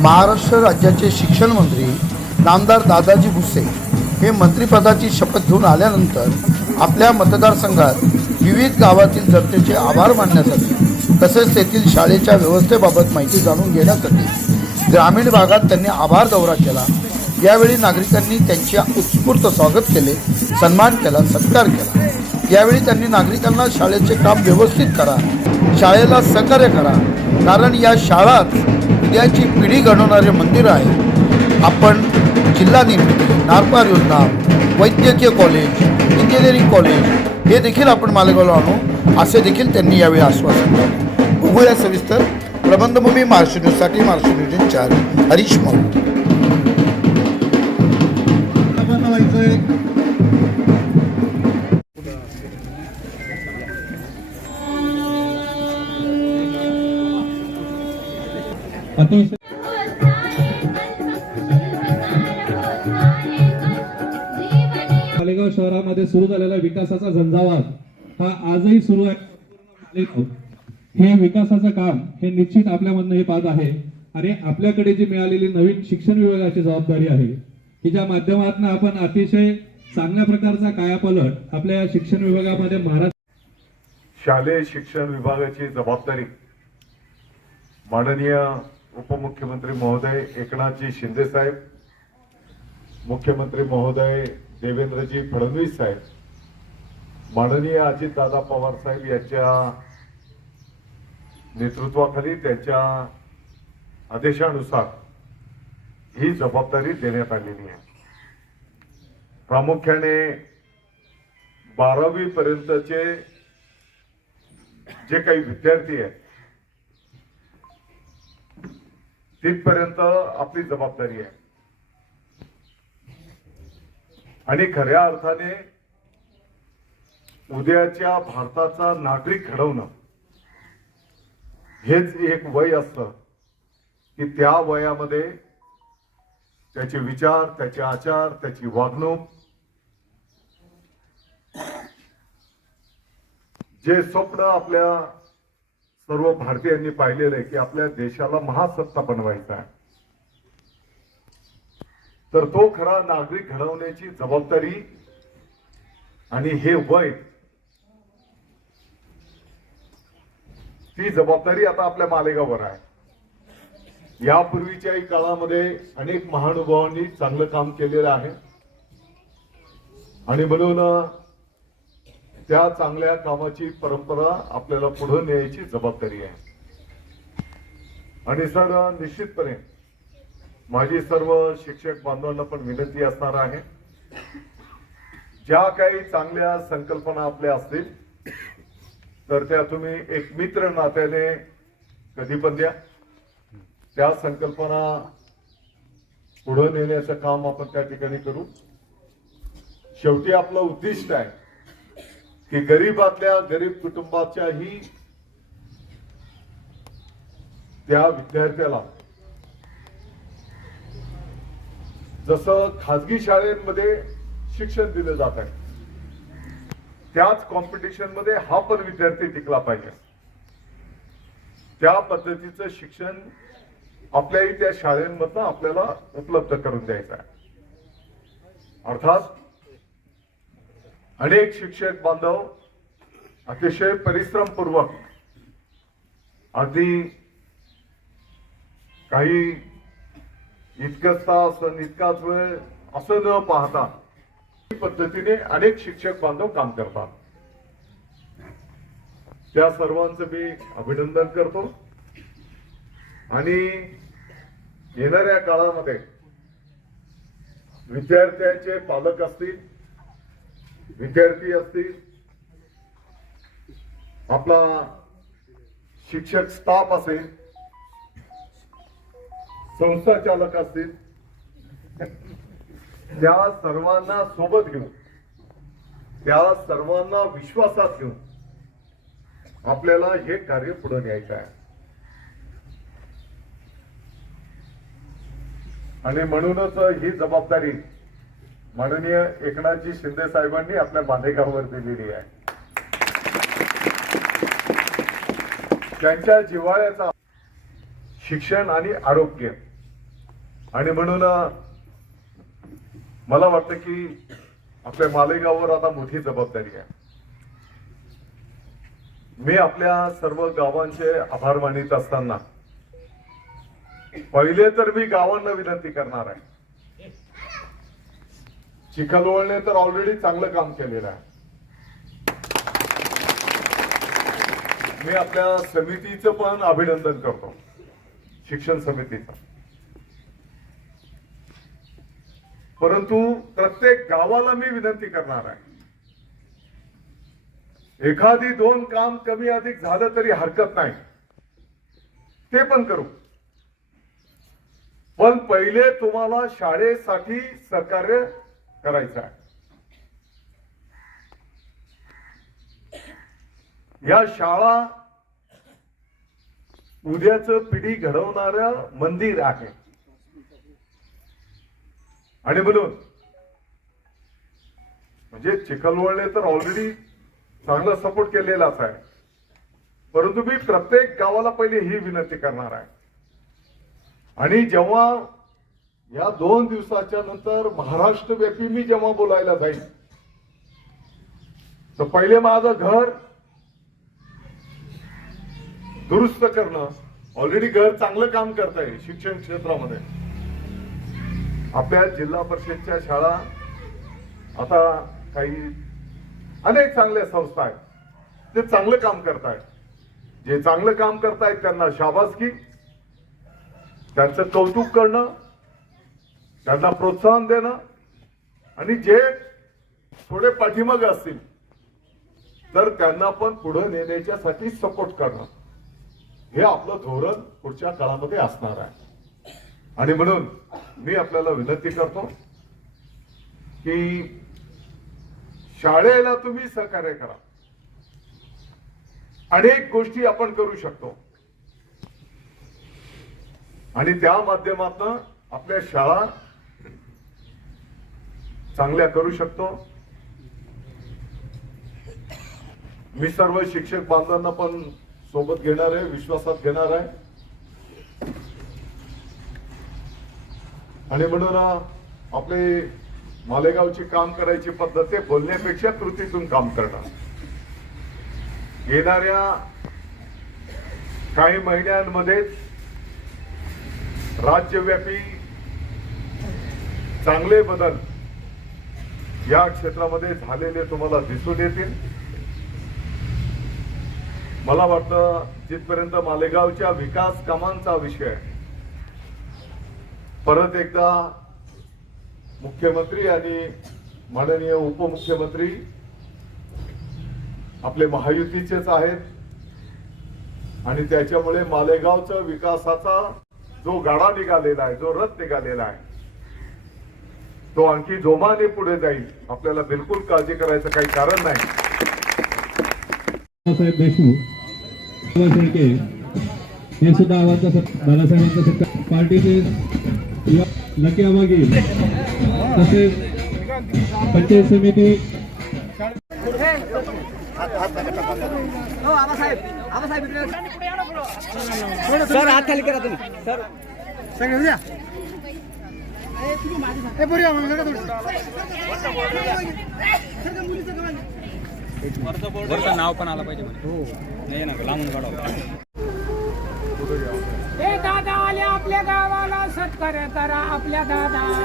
महाराष्ट्र राज्याचे शिक्षण मंत्री नामदार दादाजी भुसे हे मंत्रिपदाची शपथ घेऊन आल्यानंतर आपल्या मतदारसंघात विविध गावातील जनतेचे आभार मानण्यासाठी तसेच तेथील शाळेच्या व्यवस्थेबाबत माहिती जाणून घेण्यासाठी ग्रामीण भागात त्यांनी आभार दौरा केला. यावेळी नागरिकांनी त्यांचे उत्स्फूर्त स्वागत केले सन्मान केला सत्कार केला. यावेळी त्यांनी नागरिकांना शाळेचे काम व्यवस्थित करा शाळेला सहकार्य करा कारण या शाळाच उद्याची पिढी घडवणारे मंदिर आहे. आपण जिल्हा निर्मिती नारपार योजना वैद्यकीय कॉलेज इंजिनिअरिंग कॉलेज हे देखील आपण मालेगावला आणू. असे देखील त्यांनी यावेळी आश्वासन दिले. बघूया सविस्तर. प्रबंधभूमी महाराष्ट्र न्यूजसाठी महाराष्ट्र न्यूज चार. हरीश माऊ अतिशय मालेगाव शहरामध्ये सुरू झालेला विकासाचा झंझावात हा आजही सुरू आहे. हे विकासाचं काम हे निश्चित आपल्यामधनं हे पाहत आहे. आणि आपल्याकडे जी मिळालेली नवीन शिक्षण विभागाची जबाबदारी आहे की ज्या माध्यमातून आपण अतिशय चांगल्या प्रकारचा कायापलट आपल्या या शिक्षण विभागामध्ये महाराष्ट्र शालेय शिक्षण विभागाची जबाबदारी माननीय उपमुख्यमंत्री महोदय एकनाथजी शिंदे साहेब मुख्यमंत्री महोदय देवेंद्रजी फडणवीस साहेब माननीय अजितदादा पवार साहेब यांच्या नेतृत्वाखाली त्यांच्या आदेशानुसार ही जबाबदारी देण्यात आलेली आहे. प्रामुख्याने बारावी पर्यंतचे जे काही विद्यार्थी आहेत तिथपर्यंत आपली जबाबदारी आहे. आणि खऱ्या अर्थाने उद्याच्या भारताचा नागरिक घडवणं हेच एक वय असतं की त्या वयामध्ये त्याचे विचार त्याचे आचार त्याची वागणूक जे स्वप्न आपल्या सर्व भारतीयांनी पाहिलेलं आहे की आपल्या देशाला महासत्ता बनवायचा आहे. तर तो खरा नागरिक घडवण्याची जबाबदारी आणि हे वय ती जबाबदारी आता आपल्या मालेगावर आहे. यापूर्वीच्याही काळामध्ये अनेक महानुभावांनी चांगलं काम केलेलं आहे. आणि म्हणून त्या चांगल्या कामाची परंपरा आपल्याला पुढे न्यायची जबाबदारी आहे. आणि सर निश्चितपणे माझी सर्व शिक्षक बांधवांना पण विनंती असणार आहे. ज्या काही चांगल्या संकल्पना आपल्या असतील तर त्या तुम्ही एक मित्र नात्याने कधी पण द्या. त्या संकल्पना पुढे नेण्याचं काम आपण त्या ठिकाणी करू. शेवटी आपलं उद्दिष्ट आहे. की गरीबातल्या गरीब कुटुंबाच्याही त्या विद्यार्थ्याला जसं खाजगी शाळेमध्ये शिक्षण दिलं जात आहे त्याच कॉम्पिटिशनमध्ये हा पण विद्यार्थी टिकला पाहिजे. त्या पद्धतीचं शिक्षण आपल्याही त्या शाळेमधन आपल्याला उपलब्ध करून द्यायचं आहे. अर्थात अनेक शिक्षक बांधव अतिशय परिश्रमपूर्वक अगदी काही इतकंच तास इतकाच वेळ असं न पाहता पद्धतीने अनेक शिक्षक बांधव काम करतात. त्या सर्वांचं मी अभिनंदन करतो. आणि येणाऱ्या काळामध्ये विद्यार्थ्यांचे पालक असतील विद्यार्थी असतील आपला शिक्षक स्टाफ असेल संस्था चालक असतील त्या सर्वांना सोबत घेऊन त्या सर्वांना विश्वासात घेऊन आपल्याला हे कार्य पुढे न्यायचं आहे. आणि म्हणूनच ही जबाबदारी माननीय एकनाथजी शिंदे साहेबांनी आपल्या मालेगाववर दिलेली आहे. त्यांच्या जिव्हाळ्याचा शिक्षण आणि आरोग्य. आणि म्हणून मला वाटतं की आपल्या मालेगाववर आता मोठी जबाबदारी आहे. मी आपल्या सर्व गावांचे आभार मानित असताना पहिले तर मी गावांना विनंती करणार आहे. चिखलवळने तर ऑलरेडी चांगलं काम केलेलं आहे. मी आपल्या समितीचं पण अभिनंदन करतो. शिक्षण समितीचं. परंतु प्रत्येक गावाला मी विनंती करणार आहे. एखादी दोन काम कमी अधिक झालं तरी हरकत नाही. ते पण करू. पण पहिले तुम्हाला शाळेसाठी सहकार्य करायचं आहे. या शाळा उद्याच पिढी घडवणारं मंदिर आहे. आणि म्हणून म्हणजे चिखलवळने तर ऑलरेडी चांगला सपोर्ट केलेलाच आहे. परंतु मी प्रत्येक गावाला पहिले ही विनंती करणार आहे. आणि जेव्हा या दोन दिवसाच्या नंतर महाराष्ट्र व्यापी मी जेव्हा बोलायला जाईल तर पहिले माझं घर दुरुस्त करणं ऑलरेडी घर चांगलं काम करत आहे शिक्षण क्षेत्रामध्ये. आपल्या जिल्हा परिषदच्या शाळा आता काही अनेक चांगल्या संस्था आहेत ते चांगलं काम करतायत. जे चांगलं काम करतायत त्यांना शाबासकी त्यांचं कौतुक करणं त्यांना प्रोत्साहन देणं आणि जे थोडे पाठीमागे असतील तर त्यांना पण पुढे नेण्याच्यासाठी सपोर्ट करणं. हे आपलं धोरण पुढच्या काळामध्ये असणार आहे. आणि म्हणून मी आपल्याला विनंती करतो की शाळेला तुम्ही सहकार्य करा. अनेक गोष्टी आपण करू शकतो. आणि त्या माध्यमातून आपल्या शाळा चांगल्या करू शकतो. मी सर्व शिक्षक बांधवांना पण सोबत घेणार आहे विश्वासात घेणार आहे. आणि म्हणून आपले मालेगावची काम करायची पद्धत आहे बोलण्यापेक्षा कृतीतून काम करणार. येणाऱ्या काही महिन्यांमध्येच राज्यव्यापी चांगले बदल या क्षेत्रामध्ये झालेले तुम्हाला दिसून येतील. मला वाटतं जिथपर्यंत मालेगावच्या विकास कामांचा विषय परत एकदा मुख्यमंत्री आणि माननीय उपमुख्यमंत्री आपले महायुतीचेच आहेत आणि त्याच्यामुळे मालेगावचा विकासाचा जो गाडा निघालेला आहे जो रथ निघालेला आहे तो आणखी जोमाने पुढे जाईल. आपल्याला बिलकुल काळजी करायचं काही कारण नाही. देशमुख शेळके हे सुद्धा आवाजचा सत्- बाळासाहेबांचा सत्कार पार्टीचे लकी आमागीर तसेच पंचायत समिती. हो सर हात खाली करा तुम्ही. सर सगळे वरचं नाव पण आलं पाहिजे म्हणे. नाही ना लांबून काढावं. हे दादा आले आपल्या गावाला सत्कार करा आपल्या दादाला.